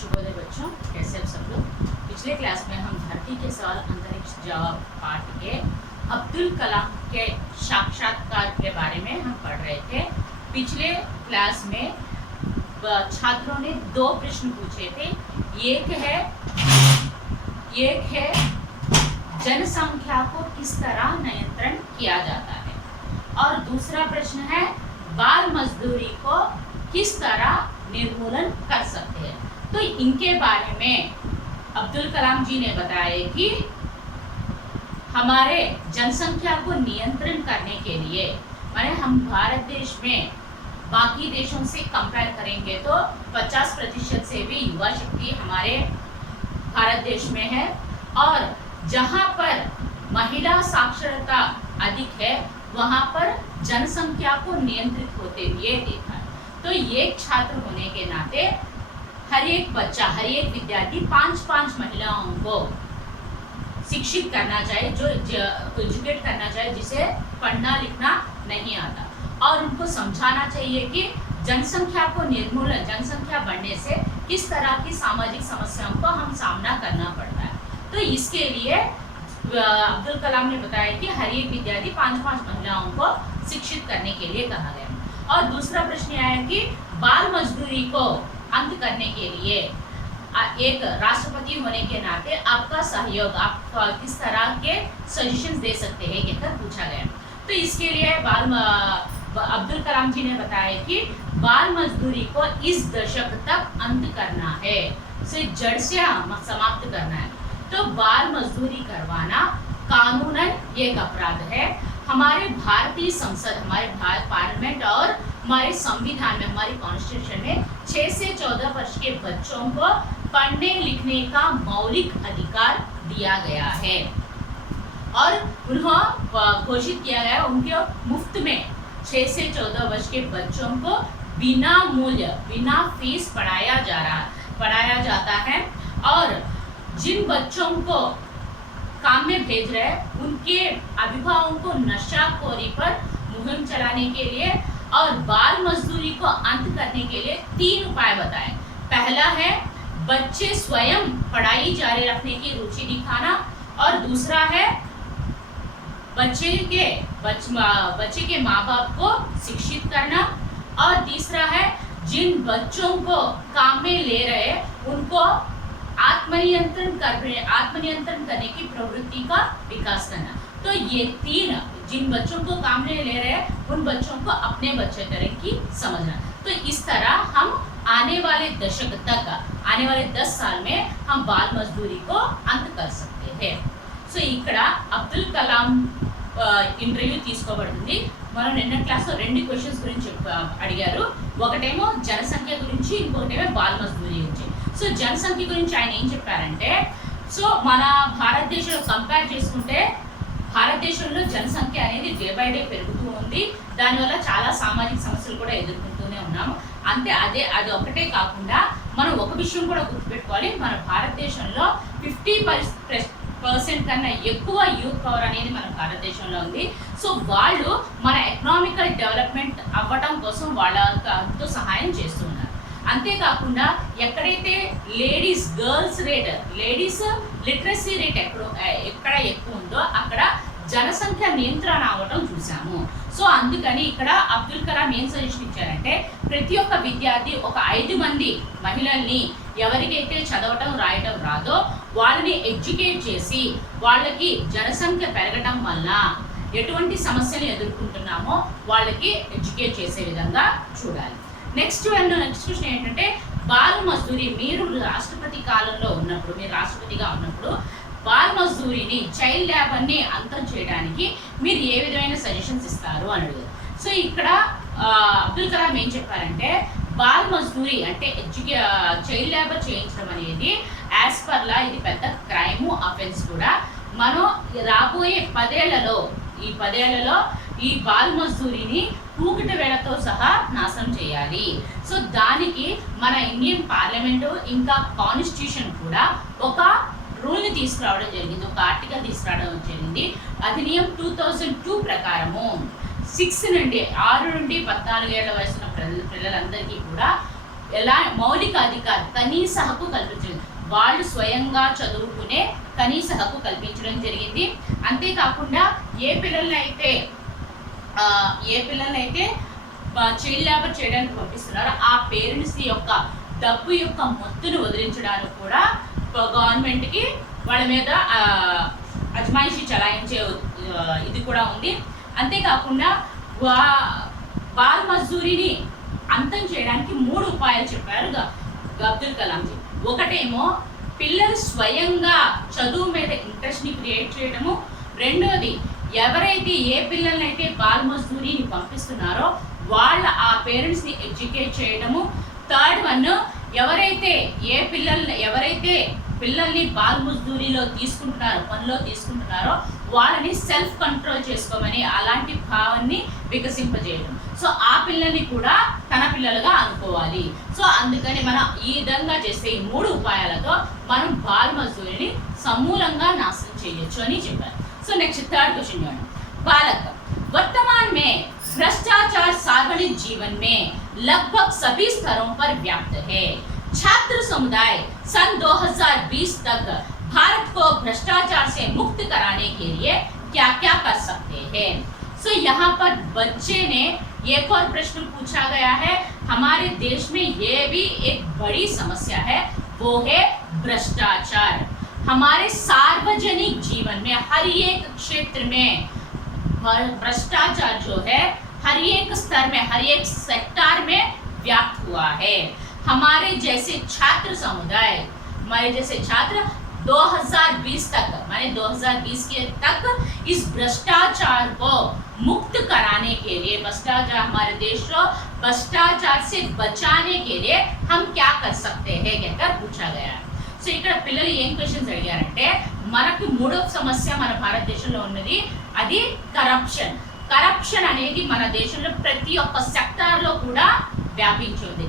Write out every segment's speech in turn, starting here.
शुभोदय बच्चों, कैसे आप सब लोग। पिछले क्लास में हम धरती के सवाल अंतरिक्ष जवाब पाठ के अब्दुल कलाम के साक्षात्कार के बारे में हम पढ़ रहे थे। पिछले क्लास में छात्रों ने दो प्रश्न पूछे थे। एक है जनसंख्या को किस तरह नियंत्रण किया जाता है, और दूसरा प्रश्न है बाल मजदूरी को किस तरह निर्मूलन कर सकते हैं। तो इनके बारे में अब्दुल कलाम जी ने बताया कि हमारे जनसंख्या को नियंत्रण करने के लिए, माने हम भारत देश में बाकी देशों से कंपेयर करेंगे तो 50% से भी युवा शक्ति हमारे भारत देश में है, और जहां पर महिला साक्षरता अधिक है वहां पर जनसंख्या को नियंत्रित होते हुए देखा है। तो एक छात्र होने के नाते हर एक बच्चा, हर एक विद्यार्थी 5 महिलाओं को शिक्षित करना चाहिए, जो एजुकेट करना चाहिए, जिसे पढ़ना लिखना नहीं आता, और उनको समझाना चाहिए कि जनसंख्या को निर्मूलन, जनसंख्या बढ़ने से किस तरह की सामाजिक समस्याओं को हम सामना करना पड़ता है। तो इसके लिए अब्दुल कलाम ने बताया कि हर एक विद्यार्थी 5 महिलाओं को शिक्षित करने के लिए कहा गया। और दूसरा प्रश्न आया कि बाल मजदूरी को अंत करने के लिए एक राष्ट्रपति होने के नाते आपका सहयोग, आप किस तरह के सजेशंस दे सकते हैं, कहकर पूछा गया। तो इसके लिए अब्दुल कलाम जी ने बताया कि बाल मजदूरी को इस दशक तक अंत करना है, उसे जड़ से समाप्त करना है। तो बाल मजदूरी करवाना कानूनन एक अपराध है। हमारे भारतीय संसद, हमारे भारत पार्लियामेंट और हमारे संविधान में, हमारी कॉन्स्टिट्यूशन में 6 से 14 वर्ष के बच्चों को पढ़ने लिखने का मौलिक अधिकार दिया गया है, और उन्हें घोषित किया गया उनके मुफ्त में 6 से 14 वर्ष के बच्चों को बिना मूल्य, बिना फीस पढ़ाया जाता है। और जिन बच्चों को काम में भेज रहे हैं उनके अभिभावकों को नशाखोरी पर मुहिम चलाने के लिए और बाल मजदूरी को अंत करने के लिए 3 उपाय बताए। पहला है बच्चे स्वयं पढ़ाई जारी रखने की रुचि दिखाना, और दूसरा है बच्चे के माँ बाप को शिक्षित करना, और तीसरा है जिन बच्चों को काम में ले रहे उनको आत्मनियंत्रण करने की प्रवृत्ति का विकास करना। तो ये 3, जिन बच्चों को काम में ले रहे हैं उन बच्चों को अपने बच्चे तरह की समझना। तो इस तरह हम आने वाले दशक तक, आने वाले 10 साल में हम बाल मजदूरी को अंत कर सकते हैं। సో ఇక్కడ అబ్దుల్ కలాం ఇంటర్వ్యూ తీసుకోబడింది। మనం నిన్న క్లాస్లో 2 క్వశ్చన్స్ గురించి అడిగారు, ఒకటేమో జనసంఖ్య గురించి, ఇంకొకటేమో బాల్ మజ్దూరీ గురించి। సో జనసంఖ్య గురించి ఆయన ఏం చెప్పారంటే, సో మన భారతదేశంలో కంపేర్ చేసుకుంటే భారతదేశంలో జనసంఖ్య అనేది డే బై డే పెరుగుతూ ఉంది, దానివల్ల చాలా సామాజిక సమస్యలు కూడా ఎదుర్కొంటూనే ఉన్నాము। అంతే అది ఒకటే కాకుండా మనం ఒక విషయం కూడా గుర్తుపెట్టుకోవాలి, మన భారతదేశంలో 50% కన్నా ఎక్కువ యూత్ పవర్ అనేది మన భారతదేశంలో ఉంది। సో వాళ్ళు మన ఎకనామికల్ డెవలప్మెంట్ అవ్వటం కోసం వాళ్ళతో సహాయం చేస్తున్నారు। అంతేకాకుండా ఎక్కడైతే లేడీస్ లిటరసీ రేట్ ఎక్కడ ఎక్కువ ఉందో అక్కడ జనసంఖ్య నియంత్రణ అవ్వటం చూసాము। సో అందుకని ఇక్కడ అబ్దుల్ కలాం ఏం సజెషన్ ఇచ్చారంటే, ప్రతి ఒక్క విద్యార్థి ఒక 5 మంది మహిళల్ని ఎవరికైతే చదవటం రాయటం రాదో వాళ్ళని ఎడ్యుకేట్ చేసి వాళ్ళకి జనసంఖ్య పెరగటం వల్ల ఎటువంటి సమస్యలు ఎదుర్కొంటున్నామో వాళ్ళకి ఎడ్యుకేట్ చేసే విధంగా చూడాలి। నెక్స్ట్ క్వశ్చన్ ఏంటంటే, బాల్ మజ్దూరీ, మీరు రాష్ట్రపతి కాలంలో ఉన్నప్పుడు, మీరు రాష్ట్రపతిగా ఉన్నప్పుడు బాల్ మజ్దూరీని, చైల్డ్ లేబర్ని అంతం చేయడానికి మీరు ఏ విధమైన సజెషన్స్ ఇస్తారు అని అడిగారు। సో ఇక్కడ అబ్దుల్ కలాం ఏం చెప్పారంటే, బాల్ మజ్దూరీ అంటే చైల్డ్ లేబర్ చేయించడం అనేది యాజ్ పర్ లా ఇది పెద్ద క్రైమ్ అఫెన్స్ కూడా। మనం రాబోయే 10 ఏళ్లలో ఈ బాల్ మజ్దూరీని కూకిట వేళతో సహా నాశనం చేయాలి। సో దానికి మన ఇండియన్ పార్లమెంటు ఇంకా కాన్స్టిట్యూషన్ కూడా ఒక రూల్ని తీసుకురావడం జరిగింది, ఒక ఆర్టికల్ తీసుకురావడం జరిగింది। అధినియం 2002 ప్రకారము 6 నుండి 14 ఏళ్ల వయసున్న పిల్లలందరికీ కూడా ఎలా మౌలిక అధికారం కనీస హక్కు కల్పించడం, వాళ్ళు స్వయంగా చదువుకునే కనీస హక్కు కల్పించడం జరిగింది. అంతేకాకుండా ఏ పిల్లలైతే చైల్డ్ లేబర్ చేయడానికి పంపిస్తున్నారో ఆ పేరెంట్స్ యొక్క డబ్బు యొక్క మొత్తును వదిలించడానికి కూడా గవర్నమెంట్కి వాళ్ళ మీద అజమాయిషీ చలాయించే ఇది కూడా ఉంది. అంతేకాకుండా బాల్ మజ్దూరిని అంతం చేయడానికి 3 ఉపాయాలు చెప్పారు అబ్దుల్ కలాంజీ. ఒకటేమో పిల్లలు స్వయంగా చదువు మీద ఇంట్రెస్ట్ని క్రియేట్ చేయడము, రెండోది ఎవరైతే ఏ పిల్లలనైతే బాల్ మజ్దూరిని పంపిస్తున్నారో వాళ్ళ ఆ పేరెంట్స్ని ఎడ్యుకేట్ చేయడము, థర్డ్ వన్ ఎవరైతే పిల్లల్ని బాల్ మజ్దూరిలో పనిలో తీసుకుంటున్నారో వాళ్ళని సెల్ఫ్ కంట్రోల్ చేసుకోమని అలాంటి భావాన్ని వికసింపజేయడం. సో ఆ పిల్లల్ని కూడా తన పిల్లలుగా అనుకోవాలి. సో అందుకని మనం ఈ విధంగా చేస్తే ఈ 3 ఉపాయాలతో మనం బాల్ మజ్దూరిని సమూలంగా నాశనం చేయొచ్చు అని చెప్పారు. సో నెక్స్ట్ थर्ड क्वेश्चन చూడండి. बालक वर्तमान में भ्रष्टाचार सार्वजनिक जीवन में लगभग सभी स्तरों पर व्याप्त है. छात्र समुदाय सन 2020 तक भारत को भ्रष्टाचार से मुक्त कराने के लिए क्या क्या कर सकते हैं. सो यहाँ पर बच्चे ने एक और प्रश्न पूछा गया है. हमारे देश में ये भी एक बड़ी समस्या है, वो है भ्रष्टाचार. हमारे सार्वजनिक जीवन में हर एक क्षेत्र में भ्रष्टाचार जो है हर एक स्तर में, हर एक सेक्टर में व्याप्त हुआ है. हमारे जैसे छात्र समुदाय, हमारे जैसे छात्र 2020 तक, माने 2020 के तक इस भ्रष्टाचार को मुक्त कराने के लिए, भ्रष्टाचार हमारे देश को भ्रष्टाचार से बचाने के लिए हम क्या कर सकते हैं कहकर पूछा गया है. సో ఇక్కడ పిల్లలు ఏం క్వశ్చన్స్ అడిగారంటే మనకు 3వ సమస్య మన భారతదేశంలో ఉన్నది, అది కరప్షన్. కరప్షన్ అనేది మన దేశంలో ప్రతి ఒక్క సెక్టార్లో కూడా వ్యాపించి ఉంది.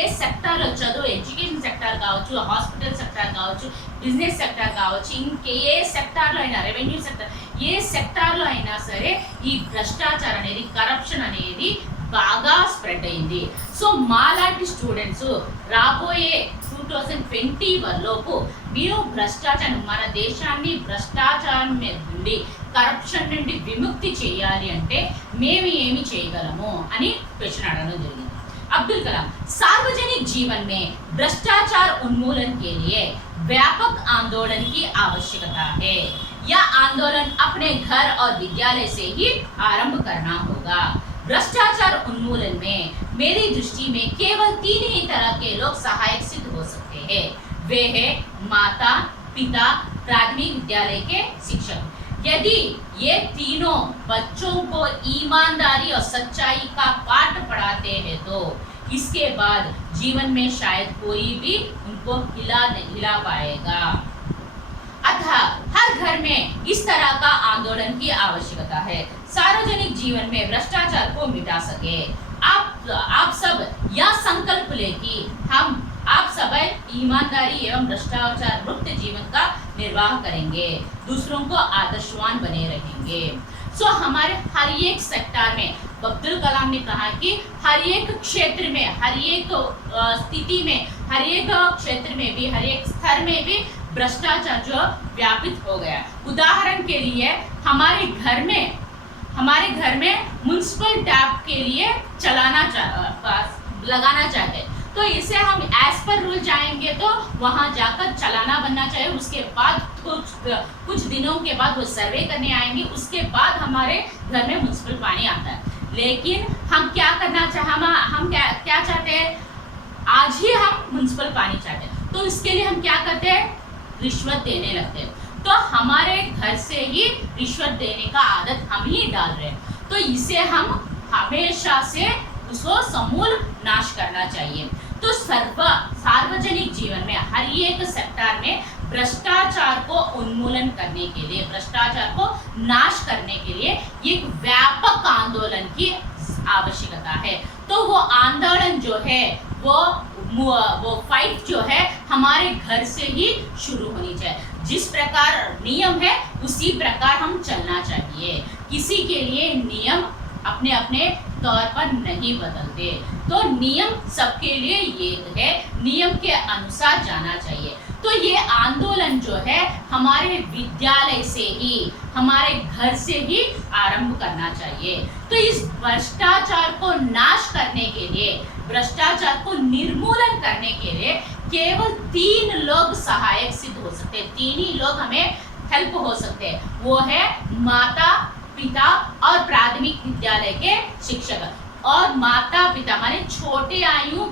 ఏ సెక్టార్లో చదువు, ఎడ్యుకేషన్ సెక్టార్ కావచ్చు, హాస్పిటల్ సెక్టార్ కావచ్చు, బిజినెస్ సెక్టార్ కావచ్చు, ఇంకే సెక్టార్లో అయినా, రెవెన్యూ సెక్టార్, ఏ సెక్టార్లో అయినా సరే ఈ భ్రష్టాచారం అనేది, కరప్షన్ అనేది బాగా స్ప్రెడ్ అయింది. సో మాలాంటి స్టూడెంట్స్ రాబోయే 2021 లోపు మీరు భ్రష్టాచారం, మన దేశాన్ని భ్రష్టాచారం నుండి, కరప్షన్ నుండి విముక్తి చేయాలి అంటే మేము ఏమి చేయగలము అని క్వశ్చన్ అడగడం జరిగింది. अब्दुल कलाम सार्वजनिक जीवन में भ्रष्टाचार उन्मूलन के लिए व्यापक आंदोलन की आवश्यकता है. यह आंदोलन अपने घर और विद्यालय से ही आरंभ करना होगा. भ्रष्टाचार उन्मूलन में मेरी दृष्टि में केवल 3 ही तरह के लोग सहायक सिद्ध हो सकते हैं. वे हैं माता, पिता, प्राथमिक विद्यालय के शिक्षक. यदि ये तीनों बच्चों को ईमानदारी और सच्चाई का पाठ पढ़ाते हैं तो इसके बाद जीवन में शायद कोई भी उनको हिला पाएगा. अतः हर घर में इस तरह का आंदोलन की आवश्यकता है. सार्वजनिक जीवन में भ्रष्टाचार को मिटा सके. आप सब यह संकल्प ले कि आप सब ईमानदारी एवं भ्रष्टाचार मुक्त जीवन का निर्वाह करेंगे, दूसरों को आदर्शवान बने रहेंगे. सो हमारे हर एक सेक्टर में अब्दुल कलाम ने कहा कि हर एक क्षेत्र में, हर एक स्थिति में, हर एक क्षेत्र में भी, हर एक स्तर में भी भ्रष्टाचार जो व्यापित हो गया. उदाहरण के लिए हमारे घर में म्युनिसिपल टैप के लिए लगाना चाहते, तो इसे हम एज पर रूल जाएंगे तो वहाँ जाकर चलाना बनना चाहिए. उसके बाद कुछ दिनों के बाद वो सर्वे करने आएंगे, उसके बाद हमारे घर में म्युनिसिपल पानी आता है. लेकिन हम क्या चाहते हैं, आज ही हम म्युनिसिपल पानी चाहते हैं, तो इसके लिए हम क्या करते हैं, रिश्वत देने लगते हैं. तो हमारे घर से ही रिश्वत देने का आदत हम ही डाल रहे हैं. तो इसे हम हमेशा से उसको समूल नाश करना चाहिए. तो सार्वजनिक जीवन में हर एक सेक्टर में भ्रष्टाचार को उन्मूलन करने के लिए, भ्रष्टाचार को नाश करने के लिए एक व्यापक आंदोलन की आवश्यकता है. तो वो आंदोलन जो है, वो फाइट जो है हमारे घर से ही शुरू होनी चाहिए. जिस प्रकार नियम है उसी प्रकार हम चलना चाहिए. किसी के लिए नियम अपने अपने तौर पर नहीं बदलते। तो नियम सबके लिए एक है, नियम के अनुसार जाना चाहिए। तो ये आंदोलन जो है हमारे विद्यालय से ही, हमारे घर से ही आरंभ करना चाहिए। तो इस भ्रष्टाचार को नाश करने के लिए, भ्रष्टाचार को निर्मूलन करने के लिए केवल 3 लोग सहायक सिद्ध हो सकते हैं, 3 ही लोग हमें हेल्प हो सकते हैं। वो है माता पिता और प्राथमिक विद्यालय के शिक्षक। और माता पिता माने छोटे आयु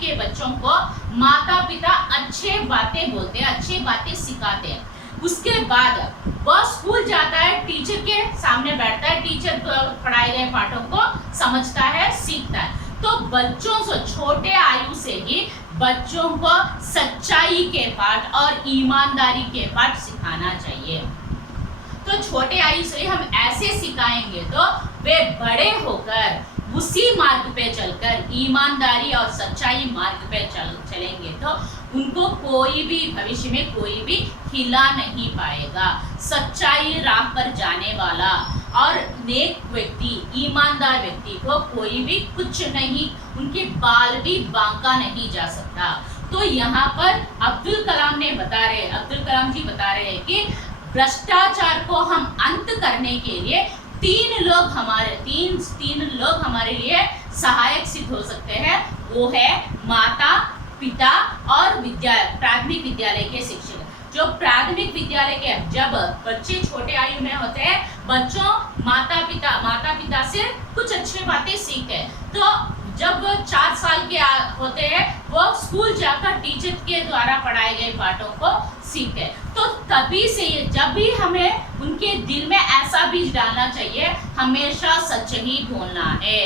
के बच्चों को माता पिता अच्छे बातें बोलते हैं, अच्छी बातें सिखाते हैं। उसके बाद वह स्कूल जाता है, टीचर के सामने बैठता है, टीचर पढ़ाए गए पाठों को समझता है, सीखता है। तो बच्चों से, छोटे आयु से ही बच्चों को सच्चाई के पाठ और ईमानदारी के पाठ सिखाना चाहिए। तो छोटे आयु से हम ऐसे सिखाएंगे तो वे बड़े होकर उसी मार्ग पे चलकर, ईमानदारी और सच्चाई मार्ग पे चलेंगे तो उनको कोई भी भविष्य में कोई भी हिला नहीं पाएगा। सच्चाई राह पर जाने वाला और नेक व्यक्ति, ईमानदार व्यक्ति को कोई भी कुछ नहीं, उनके बाल भी बांका नहीं जा सकता। तो यहाँ पर अब्दुल कलाम जी बता रहे हैं कि भ्रष्टाचार को हम अंत करने के लिए 3 लोग हमारे लिए सहायक सिद्ध हो सकते हैं। वो है माता पिता और प्राथमिक विद्यालय के शिक्षक। जो प्राथमिक विद्यालय के, जब बच्चे छोटे आयु में होते हैं, बच्चों माता पिता से कुछ अच्छी बातें सीखते हैं। तो जब 4 साल के होते हैं वो स्कूल जाकर टीचर के द्वारा पढ़ाए गए पाठों को सीखते हैं। तो तभी से जब भी हमें उनके दिल में ऐसा बीज डालना चाहिए, हमेशा सच ही बोलना है,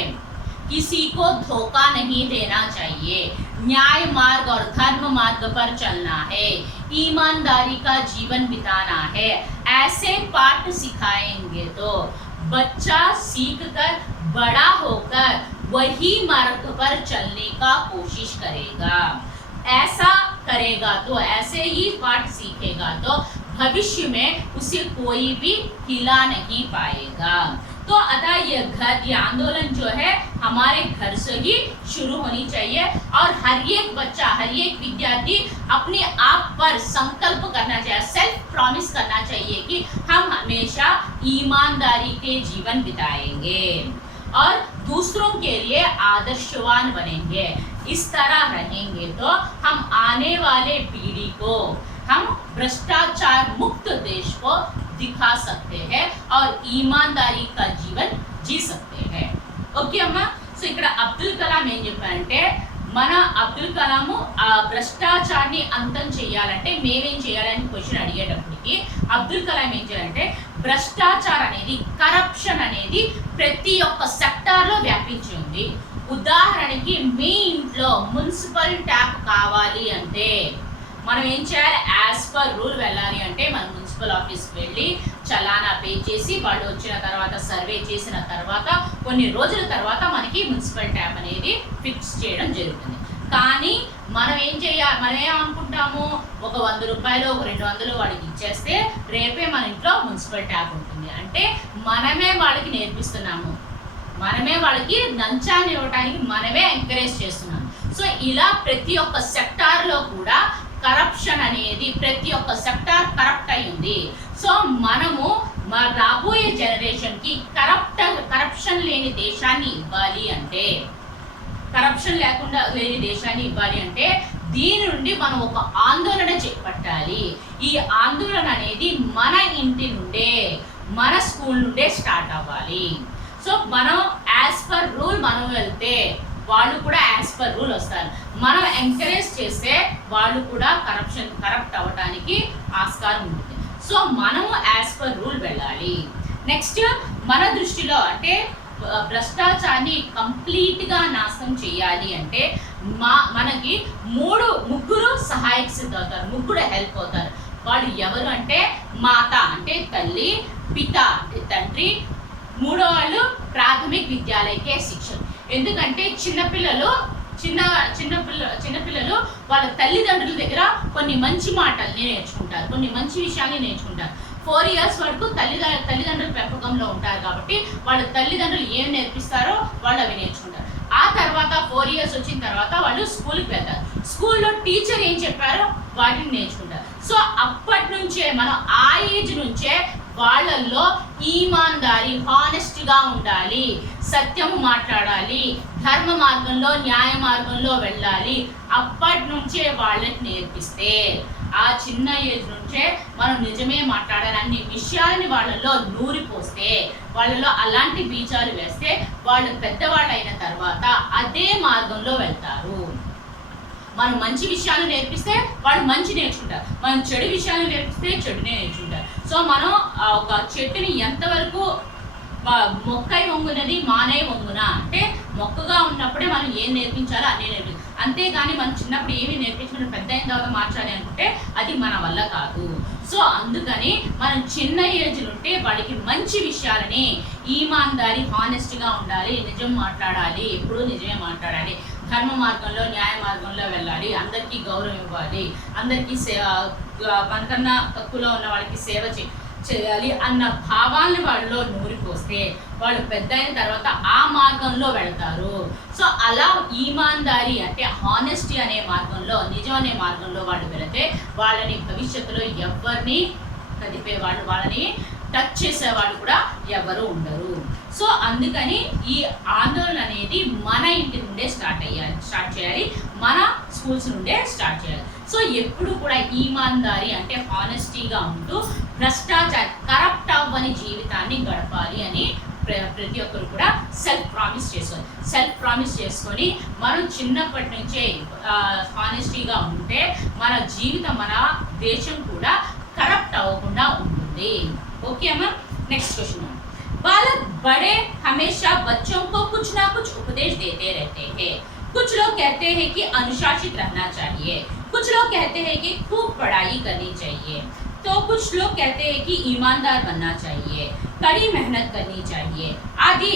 किसी को धोखा नहीं देना चाहिए, न्याय मार्ग और धर्म मार्ग पर चलना है, ईमानदारी का जीवन बिताना है। ऐसे पाठ सिखाएंगे तो बच्चा सीखकर बड़ा होकर वही मार्ग पर चलने का कोशिश करेगा। ऐसा करेगा तो, ऐसे ही पाठ सीखेगा तो भविष्य में उसे कोई भी हिला नहीं पाएगा। तो अतः ये आंदोलन जो है हमारे घर से ही शुरू होनी चाहिए और हर एक बच्चा, हर एक विद्यार्थी अपने आप पर संकल्प करना चाहिए, सेल्फ प्रॉमिस करना चाहिए कि हम हमेशा ईमानदारी के जीवन बिताएंगे और दूसरों के लिए आदर्शवान बनेंगे। इस तरह रहेंगे तो हम आने वाले पीढ़ी को हम भ्रष्टाचार मुक्त देश को दिखा सकते हैं और ईमानदारी का जीवन जी सकते हैं। ఓకే అమ్మా, సో ఇక్కడ అబ్దుల్ కలాం ఏం చెప్పారంటే, మన అబ్దుల్ కలాము భ్రష్టాచారాన్ని అంతం చేయాలంటే మేమేం చేయాలని క్వశ్చన్ అడిగేటప్పటికి అబ్దుల్ కలాం ఏం చేయాలంటే, భ్రష్టాచారం అనేది, కరప్షన్ అనేది ప్రతి ఒక్క సెక్టార్లో వ్యాపించి ఉంది. ఉదాహరణకి మీ ఇంట్లో మున్సిపల్ ట్యాప్ కావాలి అంటే మనం ఏం చేయాలి? యాజ్ పర్ రూల్ వెళ్ళాలి అంటే మనం మున్సిపల్ ఆఫీస్కి వెళ్ళి చలానా పే చేసి వాళ్ళు వచ్చిన తర్వాత సర్వే చేసిన తర్వాత కొన్ని రోజుల తర్వాత మనకి మున్సిపల్ ట్యాప్ అనేది ఫిక్స్ చేయడం జరుగుతుంది. కానీ మనం ఏం చేయాలి? మనం ఏమనుకుంటాము, ఒక 100 రూపాయలు ఒక 200 వాళ్ళకి ఇచ్చేస్తే రేపే మన ఇంట్లో మున్సిపల్ ట్యాప్ ఉంటుంది అంటే మనమే వాళ్ళకి నేర్పిస్తున్నాము, మనమే వాళ్ళకి లంచాన్ని ఇవ్వడానికి మనమే ఎంకరేజ్ చేస్తున్నాం. సో ఇలా ప్రతి ఒక్క సెక్టార్లో కూడా కరప్షన్ అనేది, ప్రతి ఒక్క సెక్టార్ కరప్ట్ అయ్యింది. సో మనము రాబోయే జనరేషన్కి కరప్షన్ లేని దేశాన్ని ఇవ్వాలి అంటే, కరప్షన్ లేకుండా లేని దేశాన్ని ఇవ్వాలి అంటే దీని నుండి మనం ఒక ఆందోళన చేపట్టాలి. ఈ ఆందోళన అనేది మన ఇంటి నుండే, మన స్కూల్ నుండే స్టార్ట్ అవ్వాలి. సో మనం యాజ్ పర్ రూల్ మనం వెళ్తే వాళ్ళు కూడా యాజ్ పర్ రూల్ వస్తారు. మనం ఎంకరేజ్ చేస్తే వాళ్ళు కూడా కరప్ట్ అవ్వడానికి ఆస్కారం ఉంటుంది. సో మనము యాజ్ పర్ రూల్ వెళ్ళాలి. నెక్స్ట్ మన దృష్టిలో అంటే భ్రష్టాచారాన్ని కంప్లీట్గా నాశనం చేయాలి అంటే మనకి ముగ్గురు సహాయక సిద్ధ అవుతారు, ముగ్గురు హెల్ప్ అవుతారు. వాళ్ళు ఎవరు అంటే మాత అంటే తల్లి, పిత అంటే తండ్రి, మూడో వాళ్ళు ప్రాథమిక విద్యాలయకే శిక్షకులు. ఎందుకంటే చిన్నపిల్లలు వాళ్ళ తల్లిదండ్రుల దగ్గర కొన్ని మంచి మాటల్ని నేర్చుకుంటారు, కొన్ని మంచి విషయాల్ని నేర్చుకుంటారు. 4 years వరకు తల్లిదండ్రుల పెంపకంలో ఉంటారు కాబట్టి వాళ్ళ తల్లిదండ్రులు ఏం నేర్పిస్తారో వాళ్ళు అవి నేర్చుకుంటారు. ఆ తర్వాత 4 years వచ్చిన తర్వాత వాళ్ళు స్కూల్కి వెళ్తారు. స్కూల్లో టీచర్ ఏం చెప్పారో వాటిని నేర్చుకుంటారు. సో అప్పటి నుంచే మనం ఆ ఏజ్ నుంచే వాళ్ళల్లో ఈమాన్దారి, హానెస్ట్గా ఉండాలి, సత్యము మాట్లాడాలి, ధర్మ మార్గంలో న్యాయ మార్గంలో వెళ్ళాలి, అప్పటి నుంచే వాళ్ళకి నేర్పిస్తే ఆ చిన్న ఏజ్ నుంచే మనం నిజమే మాట్లాడాలి అన్ని విషయాలని వాళ్ళలో నూరిపోస్తే, వాళ్ళలో అలాంటి బీజాలు వేస్తే వాళ్ళు పెద్దవాళ్ళు అయిన తర్వాత అదే మార్గంలో వెళ్తారు. మనం మంచి విషయాలు నేర్పిస్తే వాళ్ళు మంచి నేర్చుకుంటారు, మనం చెడు విషయాలు నేర్పిస్తే చెడునే నేర్చుకుంటారు. సో మనం ఒక చెట్టుని ఎంతవరకు మొక్కై వంగునది మానే వంగున అంటే మొక్కగా ఉన్నప్పుడే మనం ఏం నేర్పించాలో అన్నీ నేర్పించాలి. అంతేగాని మనం చిన్నప్పుడు ఏమి నేర్పించి పెద్ద అయిన తర్వాత మార్చాలి అనుకుంటే అది మన వల్ల కాదు. సో అందుకని మనం చిన్న ఏజ్ నుండి వాడికి మంచి విషయాలని, ఈమాన్దారి, హానెస్ట్గా ఉండాలి, నిజం మాట్లాడాలి, ఎప్పుడూ నిజమే మాట్లాడాలి, ధర్మ మార్గంలో న్యాయ మార్గంలో వెళ్ళాలి, అందరికీ గౌరవం ఇవ్వాలి, అందరికీ మనకన్నా తక్కువలో ఉన్న వాళ్ళకి సేవ చేయాలి అన్న భావాలను వాళ్ళలో నూరిపోస్తే వాళ్ళు పెద్ద అయిన తర్వాత ఆ మార్గంలో వెళ్తారు. సో అలా ఈమాన్దారి అంటే హానెస్టీ అనే మార్గంలో, నిజం అనే మార్గంలో వాళ్ళు వెళితే వాళ్ళని భవిష్యత్తులో ఎవరిని కదిపేవాళ్ళు, వాళ్ళని టచ్ చేసేవాళ్ళు కూడా ఎవరు ఉండరు. సో అందుకని ఈ ఆందోళన అనేది మన ఇంటి నుండే స్టార్ట్ చేయాలి, మన స్కూల్స్ నుండే స్టార్ట్ చేయాలి. సో ఎప్పుడు కూడా ఈమాన్దారి అంటే హానెస్టీగా ఉంటూ భ్రష్టాచారం, కరప్ట్ అవ్వని జీవితాన్ని గడపాలి అని ప్రతి ఒక్కరు కూడా సెల్ఫ్ ప్రామిస్ చేసుకొని మనం చిన్నప్పటి నుంచే హానెస్టీగా ఉంటే మన జీవితం, మన దేశం కూడా కరప్ట్ అవ్వకుండా ఉంటుంది. ఓకే అమ్మా, నెక్స్ట్ क्वेश्चन। बालक बड़े हमेशा बच्चों को कुछ ना कुछ उपदेश देते रहते हैं। कुछ लोग कहते हैं कि अनुशासित रहना चाहिए, कुछ लोग कहते हैं कि खूब पढ़ाई करनी चाहिए, तो कुछ लोग कहते हैं कि ईमानदार बनना चाहिए, कड़ी मेहनत करनी चाहिए आदि।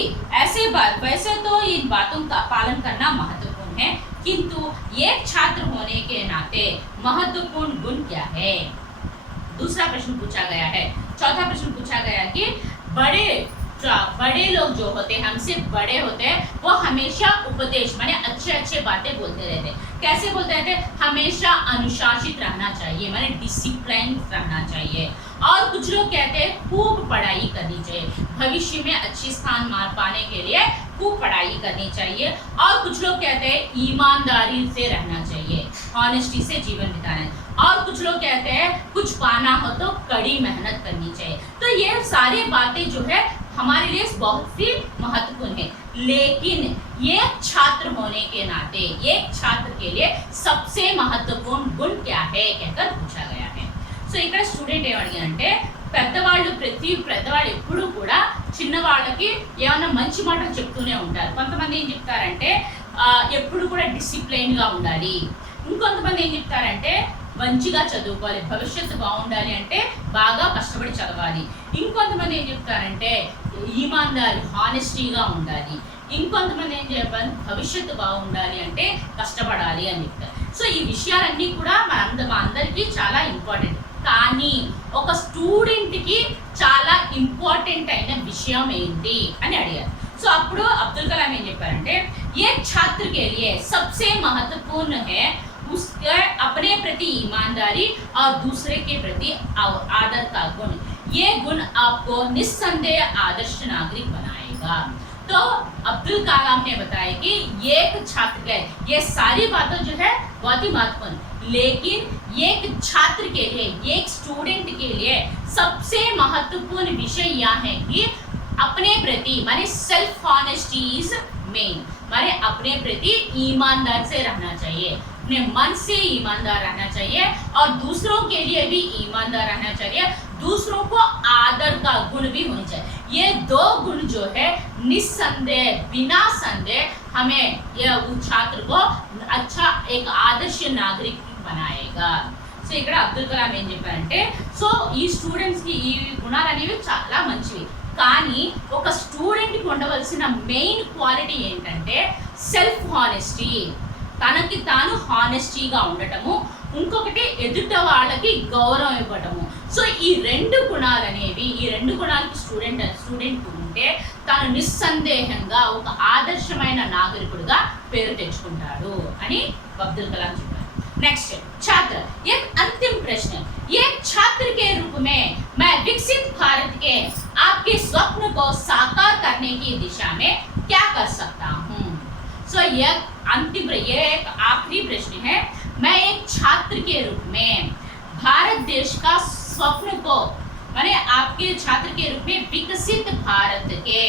वैसे तो इन बातों का पालन करना महत्वपूर्ण है, किंतु एक छात्र होने के नाते महत्वपूर्ण गुण क्या है? दूसरा प्रश्न पूछा गया है। चौथा प्रश्न पूछा गया कि बड़े लोग जो होते हैं, हमसे बड़े होते हैं, वो हमेशा उपदेश माने अच्छे बातें बोलते रहते हैं। कैसे बोलते रहते हैं? हमेशा अनुशासित रहना चाहिए माने डिसिप्लिन रहना चाहिए। और कुछ लोग कहते हैं खूब पढ़ाई करनी चाहिए, भविष्य में अच्छी स्थान पाने के लिए खूब पढ़ाई करनी चाहिए। और कुछ लोग कहते हैं ईमानदारी से रहना चाहिए, ऑनेस्टी से जीवन बिताना है। और कुछ लोग कहते हैं कुछ पाना हो तो कड़ी मेहनत करनी चाहिए। तो ये सारी बातें जो है हमारे लिए बहुत ही महत्वपूर्ण है, लेकिन एक छात्र होने के नाते एक छात्र के लिए सबसे महत्वपूर्ण गुण क्या है कहकर पूछा गया है। సో ఇక్కడ స్టూడెంట్ ఏమడిగారంటే, ప్రతి పెద్దవాళ్ళు ఎప్పుడు కూడా చిన్నవాళ్ళకి ఏమైనా మంచి మాటలు చెప్తూనే ఉంటారు. కొంతమంది ఏం చెప్తారంటే ఎప్పుడు కూడా డిసిప్లైన్గా ఉండాలి, ఇంకొంతమంది ఏం చెప్తారంటే మంచిగా చదువుకోవాలి, భవిష్యత్తు బాగుండాలి అంటే బాగా కష్టపడి చదవాలి, ఇంకొంతమంది ఏం చెప్తారంటే ఈమాన్దారి, హానెస్టీగా ఉండాలి, ఇంకొంతమంది ఏం చెప్పాలి భవిష్యత్తు బాగుండాలి అంటే కష్టపడాలి అని చెప్తారు. సో ఈ విషయాలన్నీ కూడా మా అందరికీ చాలా ఇంపార్టెంట్, కానీ ఒక స్టూడెంట్కి చాలా ఇంపార్టెంట్ అయిన విషయం ఏంటి అని అడిగారు. సో అప్పుడు అబ్దుల్ కలాం ఏం చెప్పారంటే, ఏ छात्र के लिए सबसे महत्वपूर्ण है उसके अपने प्रति ईमानदारी और दूसरे के प्रति आदर का गुण। ये गुण आपको निस्संदेह आदर्श नागरिक बनाएगा। तो अब्दुल कलाम ने बताया कि एक छात्र के ये सारी बातें जो है बहुत ही महत्वपूर्ण, लेकिन एक छात्र के लिए, एक स्टूडेंट के लिए सबसे महत्वपूर्ण विषय यह है कि अपने प्रति माने सेल्फ ऑनेस्टी इज मेन, माने अपने प्रति ईमानदार से रहना चाहिए, अपने मन से ईमानदार रहना चाहिए और दूसरों के लिए भी ईमानदार रहना चाहिए, दूसरों को आदर का गुण भी होना चाहिए। ये दो गुण जो है निस्संदेह, बिना संदेह हमें यह उस छात्र को अच्छा एक आदर्श नागरिक बनाएगा। సో ఇక్కడ అబ్దుల్ కలాం ఏం చెప్పారంటే, సో ఈ స్టూడెంట్స్కి ఈ గుణాలు అనేవి చాలా మంచివి, కానీ ఒక స్టూడెంట్కి ఉండవలసిన మెయిన్ క్వాలిటీ ఏంటంటే సెల్ఫ్ హానెస్టీ, తనకి తాను హానెస్టీగా ఉండటము, ఇంకొకటి ఎదుట వాళ్ళకి గౌరవం ఇవ్వటము. సో ఈ రెండు గుణాలు అనేవి, ఈ రెండు గుణాలకి స్టూడెంట్ ఉంటే తాను నిస్సందేహంగా ఒక ఆదర్శమైన నాగరికుడిగా పేరు తెచ్చుకుంటాడు అని అబ్దుల్ కలాం చెప్పారు. नेक्स्ट छात्र, एक अंतिम प्रश्न, एक छात्र के रूप में मैं विकसित भारत के आपके स्वप्न को साकार करने की दिशा में क्या कर सकता हूँ? सो ये एक आखिरी प्रश्न है। मैं एक छात्र के रूप में भारत देश का स्वप्न को, माने आपके छात्र के रूप में विकसित भारत के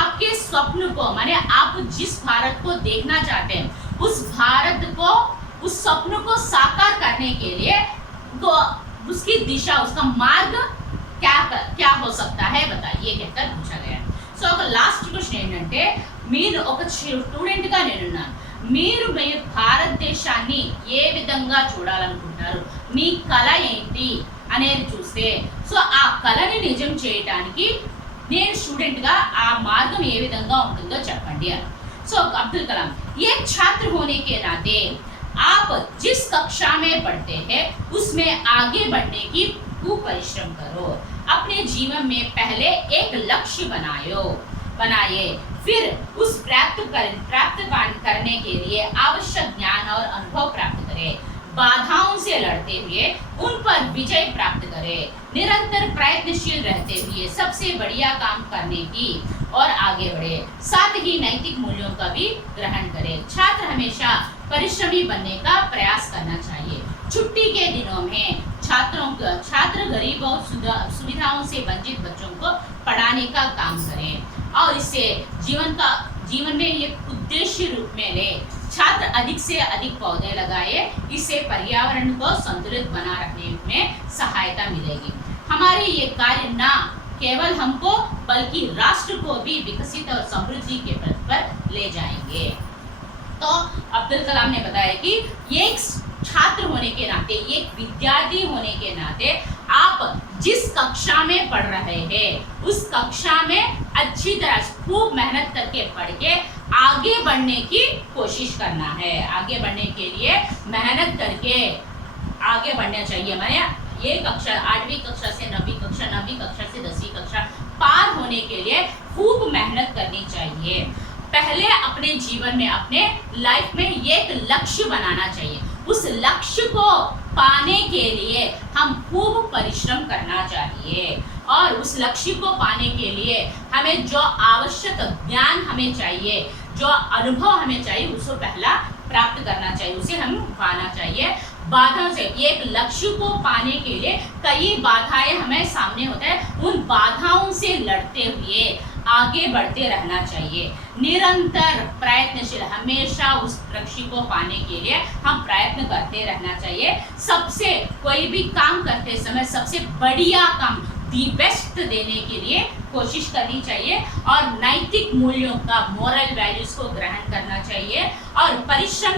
आपके स्वप्न को, माने आप जिस भारत को देखना चाहते हैं उस भारत को, उस स्वप्न को साकार करने के लिए तो उसकी दिशा, उसका मार्ग क्या हो सकता है बताइए कहकर पूछा गया। సో ఒక లాస్ట్ క్వశ్చన్ ఏంటంటే, మీరు ఒక స్టూడెంట్గా నేనున్నాను, మీరు మీ భారతదేశాన్ని ఏ విధంగా చూడాలనుకుంటారు, మీ కళ ఏంటి అనేది చూస్తే, సో ఆ కళని నిజం చేయటానికి నేను స్టూడెంట్గా ఆ మార్గం ఏ విధంగా ఉంటుందో చెప్పండి అని. సో अब्दुल कलाम, ये छात्र होने के नाते आप जिस कक्षा में पढ़ते हैं उसमें आगे बढ़ने की खूब परिश्रम करो। अपने जीवन में पहले एक लक्ष्य बनाए, फिर उस प्राप्त करने के लिए आवश्यक ज्ञान और अनुभव प्राप्त करें। बाधाओं से लड़ते हुए उन पर विजय प्राप्त करें। निरंतर प्रयत्नशील रहते हुए सबसे बढ़िया काम करने की और आगे बढ़े। साथ ही नैतिक मूल्यों का भी ग्रहण करें। छात्र हमेशा परिश्रमी बनने का प्रयास करना चाहिए। छुट्टी के दिनों में छात्र गरीब और सुविधाओं से वंचित बच्चों को पढ़ाने का काम करें और इससे जीवन में ये उद्देश्य रूप में ले। छात्र अधिक से अधिक पौधे लगाए, इससे पर्यावरण को संतुलित बना रखने में सहायता मिलेगी। हमारे ये कार्य ना केवल हमको बल्कि राष्ट्र को भी विकसित और समृद्धि के पथ पर ले जाएंगे। तो अब्दुल कलाम ने बताया कि एक छात्र होने के नाते, एक विद्यार्थी होने के नाते आप जिस कक्षा में पढ़ रहे हैं उस कक्षा में अच्छी तरह खूब मेहनत करके पढ़ के आगे बढ़ने की कोशिश करना है। आगे बढ़ने के लिए मेहनत करके आगे बढ़ना चाहिए। मैंने ये कक्षा 8वीं कक्षा से 9वीं कक्षा, 9वीं कक्षा से 10वीं कक्षा पार होने के लिए खूब मेहनत करनी चाहिए। पहले अपने जीवन में, अपने लाइफ में एक लक्ष्य बनाना चाहिए। उस लक्ष्य को पाने के लिए हम खूब परिश्रम करना चाहिए और उस लक्ष्य को पाने के लिए हमें जो आवश्यक ज्ञान हमें चाहिए, जो अनुभव हमें चाहिए, उसको पहला प्राप्त करना चाहिए, उसे हम पाना चाहिए। बाधाओं से, एक लक्ष्य को पाने के लिए कई बाधाएं हमें सामने होते हैं, उन बाधाओं से लड़ते हुए आगे बढ़ते रहना चाहिए। निरंतर प्रयत्नशील, हमेशा उस लक्ष्य को पाने के लिए हम प्रयत्न करते रहना चाहिए। सबसे कोई भी काम करते समय सबसे बढ़िया काम, दी बेस्ट देने के लिए कोशिश करनी चाहिए और नैतिक मूल्यों का, मोरल वैल्यूज को ग्रहण करना चाहिए और परिश्रम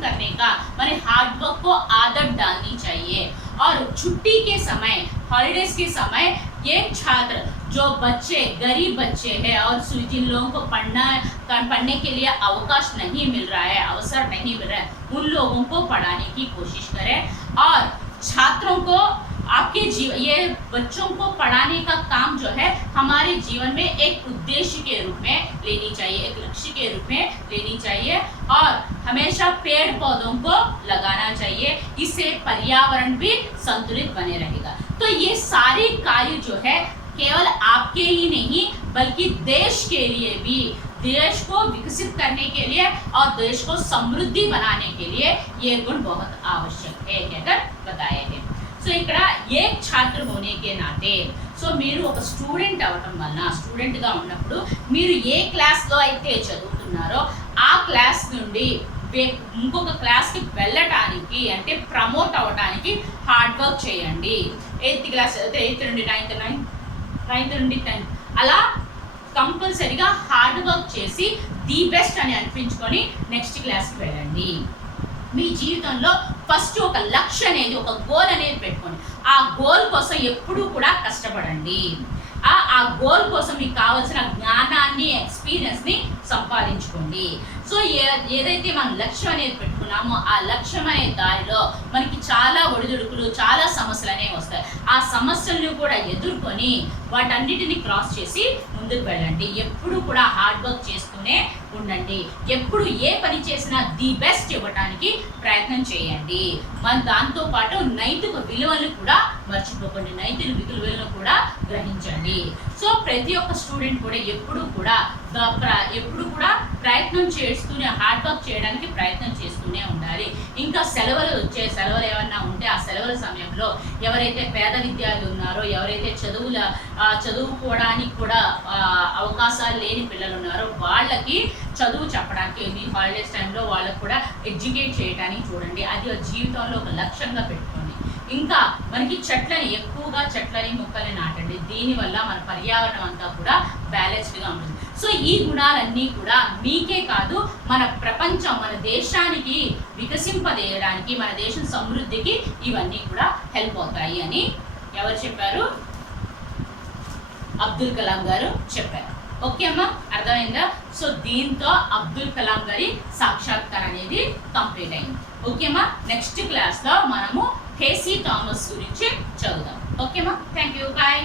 करने का, माने हार्ड वर्क को आदत डालनी चाहिए। और छुट्टी के समय, हॉलीडेज के समय ये छात्र, जो बच्चे गरीब बच्चे हैं और जिन लोगों को पढ़ने के लिए अवकाश नहीं मिल रहा है, अवसर नहीं मिल रहा है, उन लोगों को पढ़ाने की कोशिश करें और छात्रों को आपके ये बच्चों को पढ़ाने का काम जो है हमारे जीवन में एक उद्देश्य के रूप में लेनी चाहिए, एक लक्ष्य के रूप में लेनी चाहिए और हमेशा पेड़ पौधों को लगाना चाहिए। इससे पर्यावरण भी संतुलित बने रहेगा। तो ये सारे कार्य जो है केवल आपके ही नहीं बल्कि देश के लिए भी, देश को विकसित करने के लिए और देश को समृद्धि बनाने के लिए ये गुण बहुत आवश्यक है कहकर बताए हैं। సో ఇక్కడ ఏ ఛాత్ర होने के नाते, సో మీరు ఒక స్టూడెంట్ అవటం వలన, స్టూడెంట్గా ఉన్నప్పుడు మీరు ఏ క్లాస్లో అయితే చదువుతున్నారో ఆ క్లాస్ నుండి ఇంకొక క్లాస్కి వెళ్ళటానికి, అంటే ప్రమోట్ అవ్వడానికి హార్డ్ వర్క్ చేయండి. 8th క్లాస్ అయితే 8th నుండి 9th నుండి 10th అలా కంపల్సరీగా హార్డ్ వర్క్ చేసి ది బెస్ట్ అని అనిపించుకొని నెక్స్ట్ క్లాస్కి వెళ్ళండి. మీ జీవితంలో ఫస్ట్ ఒక లక్ష్యం అనేది, ఒక గోల్ అనేది పెట్టుకోండి. ఆ గోల్ కోసం ఎప్పుడూ కూడా కష్టపడండి. ఆ గోల్ కోసం మీకు కావాల్సిన జ్ఞానాన్ని, ఎక్స్పీరియన్స్ని సంపాదించుకోండి. సో ఏదైతే మనం లక్ష్యం అనేది పెట్టుకున్నామో అనుకున్నామో ఆ లక్ష్యం అనే దారిలో మనకి చాలా ఒడిదుడుకులు, చాలా సమస్యలు అనేవి వస్తాయి. ఆ సమస్యలను కూడా ఎదుర్కొని వాటన్నిటిని క్రాస్ చేసి ముందుకు వెళ్ళండి. ఎప్పుడు కూడా హార్డ్ వర్క్ చేస్తూనే ఉండండి. ఎప్పుడు ఏ పని చేసినా ది బెస్ట్ ఇవ్వడానికి ప్రయత్నం చేయండి. మన దాంతో పాటు నైతిక విలువలను కూడా మర్చిపోకండి. నైతిక విలువలను కూడా గ్రహించండి. సో ప్రతి ఒక్క స్టూడెంట్ కూడా ఎప్పుడు కూడా ప్రయత్నం చేస్తూనే హార్డ్ వర్క్ చేయడానికి ప్రయత్నం చేస్తూనే ఉండాలి. ఇంకా సెలవులు ఏమన్నా ఉంటే ఆ సెలవుల సమయంలో ఎవరైతే పేద విద్యార్థులు ఉన్నారో, ఎవరైతే చదువుకోవడానికి కూడా అవకాశాలు లేని పిల్లలు ఉన్నారో వాళ్ళకి చదువు చెప్పడానికి మీ హాలిడేస్ టైంలో వాళ్ళకు కూడా ఎడ్యుకేట్ చేయడానికి చూడండి. అది జీవితంలో ఒక లక్ష్యంగా పెట్టుకోండి. ఇంకా మనకి ఎక్కువగా చెట్లని మొక్కల్ని నాటండి. దీనివల్ల మన పర్యావరణం అంతా కూడా బ్యాలెన్స్డ్గా ఉంటుంది. సో ఈ గుణాలన్నీ కూడా మీకే కాదు మన ప్రపంచం, మన దేశానికి వికసింపదేయడానికి, మన దేశం సమృద్ధికి ఇవన్నీ కూడా హెల్ప్ అవుతాయి అని ఎవరు చెప్పారు? అబ్దుల్ కలాం గారు చెప్పారు. ఓకే అమ్మా, అర్థమైందా? సో దీంతో అబ్దుల్ కలాం గారి సాక్షాత్కారం అనేది కంప్లీట్ అయింది. ఓకేమా, నెక్స్ట్ క్లాస్లో మనము కేసీ థామస్ గురించి చదువుదాం. ఓకేమా, థ్యాంక్ యూ, బాయ్.